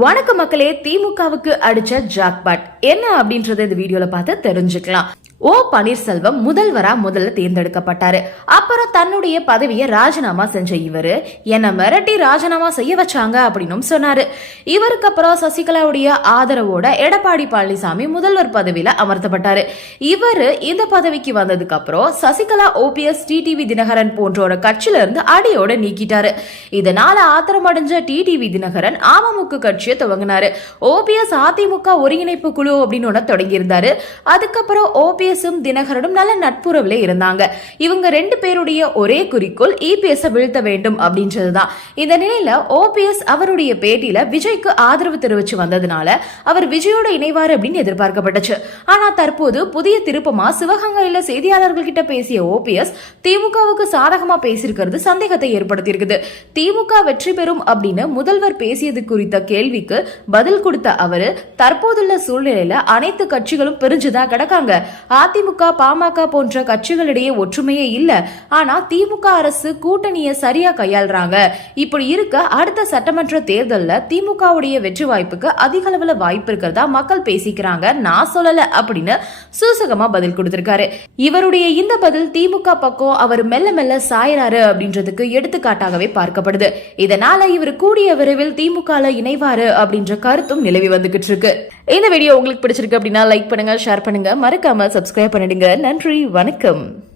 வணக்க மக்களே திமுகவுக்கு அடிச்ச ஜாக்பாட். என்ன அப்படின்றத இந்த வீடியோல பார்த்து தெரிஞ்சுக்கலாம். ஓ பன்னீர்செல்வம் முதல்வரா முதல்ல தேர்ந்தெடுக்கப்பட்டாரு. அப்புறம் தன்னுடைய பதவியை ராஜினாமா செஞ்ச இவரு. என்ன மிரட்டி ராஜினாமா செய்ய வச்சாங்க அப்படின்னு சொன்னாரு. இவருக்கு அப்புறம் சசிகலாவுடைய ஆதரவோட எடப்பாடி பழனிசாமி முதல்வர் பதவியில அமர்த்தப்பட்டாரு. இவரு இந்த பதவிக்கு வந்ததுக்கு அப்புறம் சசிகலா ஓபிஎஸ் டிடிவி தினகரன் போன்றோட கட்சியில இருந்து அடியோட நீக்கிட்டாரு. இதனால ஆத்திரமடைஞ்ச டிடிவி தினகரன் அமமுக கட்சியை துவங்கினாரு. ஓபிஎஸ் அதிமுக ஒருங்கிணைப்பு குழு அப்படின்னு தொடங்கியிருந்தாரு. அதுக்கப்புறம் ஓபிஎஸ் ஓபிஎஸும் தினகரனும் நல்ல நட்புறவுல இருந்தாங்க. இவங்க ரெண்டு பேருடைய ஒரே குறிக்கோள் இபிஎஸ் வீழ்த்த வேண்டும் அப்படின்றதுதான். இந்த நிலையில ஓபிஎஸ் அவருடைய பேட்டியில விஜய்க்கு ஆதரவு தெரிவிச்சு வந்ததுனால அவர் விஜயோட இணைவார் அப்படின்னு எதிர்பார்க்கப்பட்டுச்சு. ஆனா தற்போது புதிய திருப்பமா சிவகங்கையில செய்தியாளர்கள் கிட்ட பேசிய ஓபிஎஸ் திமுகவுக்கு சாதகமா பேசியிருக்கிறது சந்தேகத்தை ஏற்படுத்தியிருக்குது. திமுக வெற்றி பெறும் அப்படின்னு முதல்வர் பேசியது குறித்த கேள்விக்கு பதில் கொடுத்த அவரு தற்போதுள்ள சூழ்நிலையில அனைத்து கட்சிகளும் பிரிஞ்சுதான் கிடக்காங்க. அதிமுக பாமக போன்ற கட்சிகளிடையே ஒற்றுமையே இல்ல. ஆனா திமுக அரசு கூட்டணியை சரியா கையாளுறாங்க. இப்படி இருக்க அடுத்த சட்டமன்ற தேர்தல்ல திமுகவுடைய வெற்றி வாய்ப்புக்கு அதிக அளவுல வாய்ப்பு இருக்கிறதா மக்கள் பேசிக்கிறாங்க. நான் சொல்லல அப்படின்னு சூசகமா பதில் கொடுத்திருக்காரு. இவருடைய இந்த பதில் திமுக பக்கம் அவர் மெல்ல மெல்ல சாயறாரு அப்படின்றதுக்கு எடுத்துக்காட்டாகவே பார்க்கப்படுது. இதனால இவர் கூடிய விரைவில் திமுக இணைவாரு அப்படின்ற கருத்தும் நிலவி வந்துகிட்டு இருக்கு. இந்த வீடியோ உங்களுக்கு பிடிச்சிருக்கு அப்படின்னா லைக் பண்ணுங்க ஷேர் பண்ணுங்க. மறக்காம சப்ஸ்கிரைப் பண்ணிடுங்க. நன்றி வணக்கம்.